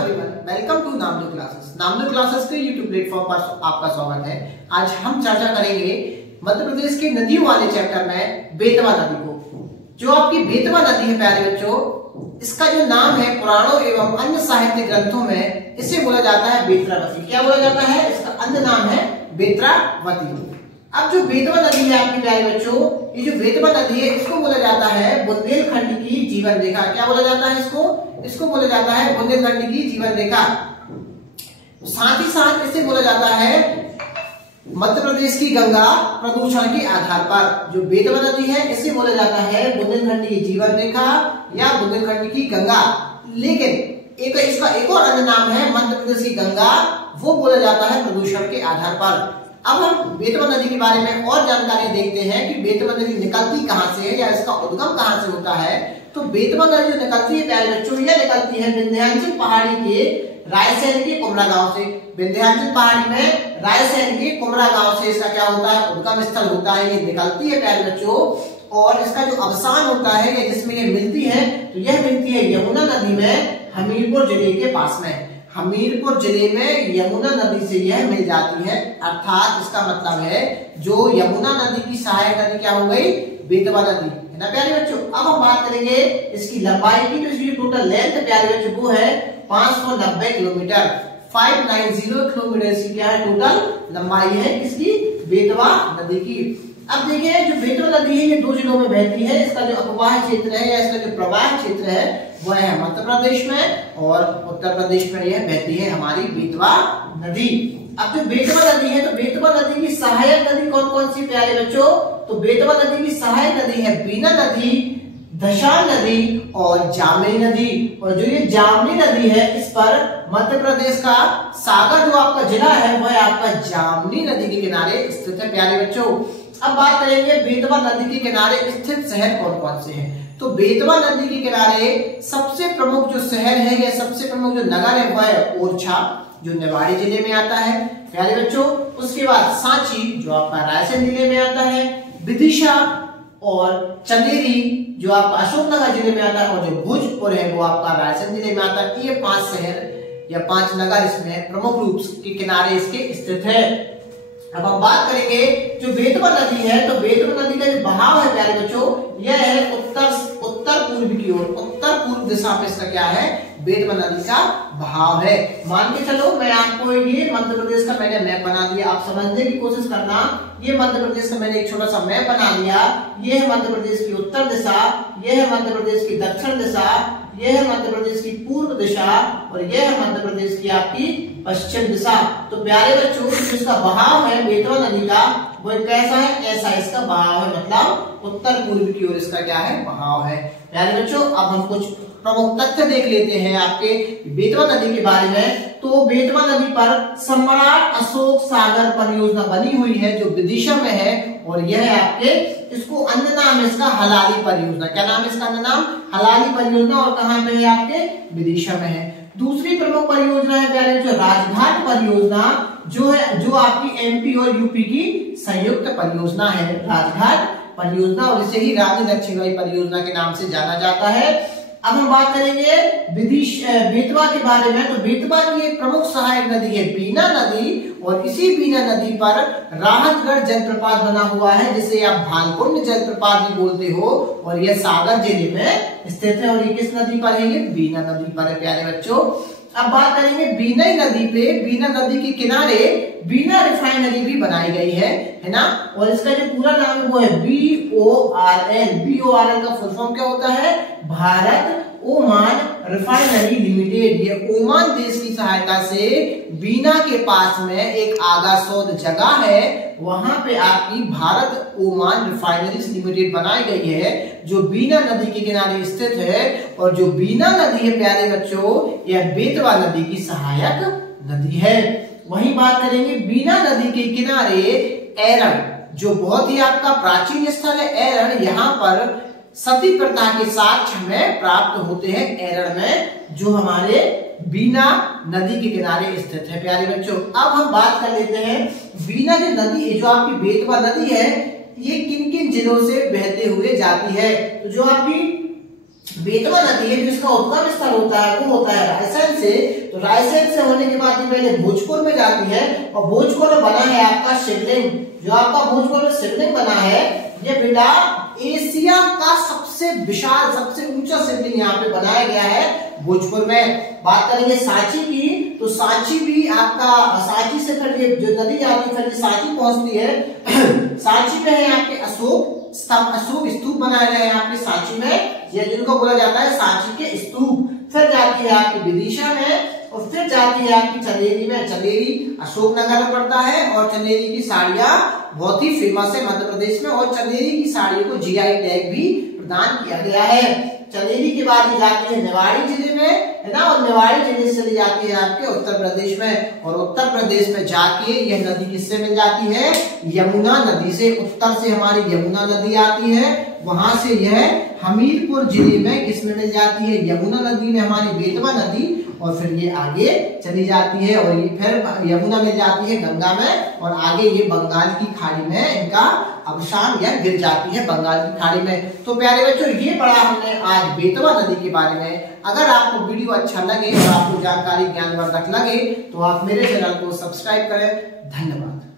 Everyone, welcome to Namdev classes. Namdev classes के YouTube platform पर आपका स्वागत है। आज हम चर्चा करेंगे मध्य प्रदेश के नदियों वाले चैप्टर में बेतवा नदी को। जो आपकी बेतवा नदी है प्यारे बच्चों, इसका जो नाम है पुराणों एवं अन्य साहित्य ग्रंथों में इसे बोला जाता है बेत्रावती। क्या बोला जाता है? इसका अन्य नाम है बेत्रावती। अब जो बेतवा नदी है आपके प्यारे बच्चों, ये जो बेतवा नदी है इसको बोला जाता है बुंदेलखंड की जीवन रेखा। क्या बोला जाता है इसको बोला जाता है बुंदेलखंड की जीवन रेखा। साथ ही साथ इसे बोला जाता है मध्य प्रदेश की गंगा प्रदूषण के आधार पर। जो बेतवा नदी है इसे बोला जाता है बुंदेलखंड की जीवन रेखा या बुंदेलखंड की गंगा। लेकिन इसका एक और अन्य नाम है मध्य प्रदेश की गंगा, वो बोला जाता है प्रदूषण के आधार पर। अब हम बेतवा नदी के बारे में और जानकारी देखते हैं कि बेतवा नदी निकलती कहां से है या इसका उद्गम कहां से होता है। तो बेतवा नदी जो निकलती है प्यारे बच्चों, यह निकलती है विंध्याचल पहाड़ी के रायसेन के कुमरा गांव से। विंध्याचल पहाड़ी में रायसेन के कुमरा गांव से इसका क्या होता है? उद्गम स्थल होता है। ये निकलती है प्यारे बच्चों, और इसका जो अवसान होता है या जिसमें ये मिलती है, तो यह मिलती है यमुना नदी में हमीरपुर जिले के पास में। हमीरपुर जिले में यमुना नदी से यह मिल जाती है। अर्थात इसका मतलब है जो यमुना नदी की सहायक नदी क्या हो गई? बेतवा नदी, है ना प्यारे बच्चों। अब हम बात करेंगे इसकी लंबाई की। तो इसकी टोटल लेंथ प्यारे बच्चों वो है 590 किलोमीटर। 590 किलोमीटर इसकी क्या है? टोटल लंबाई है इसकी बेतवा नदी की। अब देखिए जो बेतवा नदी है ये दो जिलों में बहती है। इसका जो अपवाह क्षेत्र है या इसका जो प्रवाह क्षेत्र है वह है मध्य प्रदेश में, और उत्तर प्रदेश में यह बहती है हमारी बेतवा नदी। अब जो बेतवा नदी है, तो बेतवा नदी की सहायक नदी कौन कौन सी प्यारे बच्चों? तो बेतवा नदी की सहायक नदी है बीना नदी, धशान नदी और जामनी नदी। और जो ये जामनी नदी है इस पर मध्य प्रदेश का सागर जो आपका जिला है वह आपका जामनी नदी के किनारे स्थित है प्यारे बच्चों। अब बात करेंगे बेतवा नदी के किनारे स्थित शहर कौन कौन से हैं। तो बेतवा नदी के किनारे सबसे प्रमुख जो शहर है या सबसे प्रमुख जो नगर है वह है ओरछा, जो निवाड़ी जिले में आता है प्यारे बच्चों। उसके बाद सांची जो आपका रायसेन जिले में आता है, विदिशा और चंदेरी जो आपका अशोकनगर जिले में आता है, और जो भोजपुर है वो आपका रायसेन जिले में आता है। ये 5 शहर या 5 नगर इसमें प्रमुख रूप के किनारे इसके स्थित है। अब हम बात करेंगे जो बेतवा नदी है, तो बेतवा नदी का जो बहाव है प्यारे बच्चों, यह है उत्तर पूर्व की ओर। उत्तर पूर्व दिशा में इसका क्या है? बेतवा नदी का बहाव है। मान के चलो मैं आपको ये मध्य प्रदेश का मैंने मैप बना दिया, आप समझने की कोशिश करना। ये मध्य प्रदेश का मैंने एक छोटा सा मैप बना दिया। ये है मध्य प्रदेश की उत्तर दिशा, ये है मध्य प्रदेश की दक्षिण दिशा, यह है मध्य प्रदेश की पूर्व दिशा, और यह है मध्य प्रदेश की आपकी पश्चिम दिशा। तो प्यारे बच्चों जिसका बहाव है बेतवा नदी का वो कैसा है? ऐसा इसका बहाव है, मतलब उत्तर पूर्व की ओर इसका क्या है? बहाव है प्यारे बच्चों। अब हम कुछ प्रमुख तथ्य देख लेते हैं आपके बेतवा नदी के बारे में। तो बेतवा नदी पर सम्राट अशोक सागर परियोजना बनी हुई है जो विदिशा में है, और यह है आपके इसको अन्य नाम है इसका हलाली परियोजना। क्या नाम है इसका अन्य नाम? हलाली परियोजना। और कहां पे है? आपके विदिशा में है। दूसरी प्रमुख परियोजना है प्यारे जो राजघाट परियोजना, जो है जो आपकी एमपी और यूपी की संयुक्त परियोजना है राजघाट परियोजना, और इसे ही रानी लक्ष्मीबाई परियोजना के नाम से जाना जाता है। अब हम बात करेंगे बेतवा के बारे में। तो बेतवा की एक प्रमुख सहायक नदी है बीना नदी, और इसी बीना नदी पर राहतगढ़ जलप्रपात बना हुआ है जिसे आप भालकुंड जलप्रपात भी बोलते हो, और यह सागर जिले में स्थित है। और ये किस नदी पर है? ये बीना नदी पर है प्यारे बच्चों। अब बात करेंगे बीना नदी पे। बीना नदी के किनारे बीना रिफाइनरी भी बनाई गई है ना। और इसका जो पूरा नाम है वो है BORL। BORL का फुल फॉर्म क्या होता है? Bharat Oman refinery limited. ये ओमान देश की सहायता से बीना के पास में एक आगासोद जगह है, वहां पे आपकी भारत ओमान रिफाइनरीज लिमिटेड बनाई गई है जो बीना नदी के किनारे स्थित है। और जो बीना नदी है प्यारे बच्चों, यह बेतवा नदी की सहायक नदी है। वहीं बात करेंगे बीना नदी के किनारे एरण, जो बहुत ही आपका प्राचीन स्थल है एरण। यहाँ पर सती प्रथा के साक्ष्य हमें प्राप्त होते हैं एरण में, जो हमारे बीना नदी के किनारे स्थित है प्यारे बच्चों। अब हम बात कर लेते हैं बीना जो नदी है, जो आपकी बेतवा नदी है, ये किन किन जिलों से बहते हुए जाती है। तो जो आपकी बेतवा नदी है जिसका उद्गम स्थल होता है वो होता है रायसेन से। तो रायसेन से होने के बाद ये पहले भोजपुर में जाती है और भोजपुर में बना है आपका शिवलिंग। जो आपका भोजपुर में शिवलिंग बना है ये बेटा एशिया का सबसे विशाल सबसे ऊंचा शिवलिंग यहाँ पे बनाया गया है भोजपुर में। बात करेंगे सांची की, तो सांची भी आपका सांची से फिर ये जो नदी आती है फिर सांची पहुंचती है। सांची में है आपके अशोक स्तूप बनाए गए हैं आपके सांची में, ये जिनको बोला जाता है सांची के स्तूप। फिर जाती है आपकी विदिशा में और फिर जाती है आपकी चंदेरी में। चंदेरी अशोकनगर में पड़ता है और चंदेरी की साड़ियां बहुत ही फेमस है मध्य प्रदेश में और चंदेरी की साड़ी को जीआई टैग भी प्रदान किया गया है। चंदेरी के बाद ये जाती है निवाड़ी जिले में, है ना, और निवाड़ी जिले से चली जाती है आपके उत्तर प्रदेश में और उत्तर प्रदेश में जाके यह नदी किससे मिल जाती है? यमुना नदी से। उत्तर से हमारी यमुना नदी आती है, वहां से यह हमीरपुर जिले में किसमें मिल जाती है? यमुना नदी में हमारी बेतवा नदी, और फिर ये आगे चली जाती है और ये फिर यमुना में जाती है गंगा में और आगे ये बंगाल की खाड़ी में इनका अवसान या गिर जाती है बंगाल की खाड़ी में। तो प्यारे बच्चों ये पढ़ा हमने आज बेतवा नदी के बारे में। अगर आपको वीडियो अच्छा लगे और आपको जानकारी ज्ञानवर्धक लगे तो आप मेरे चैनल को सब्सक्राइब करें। धन्यवाद।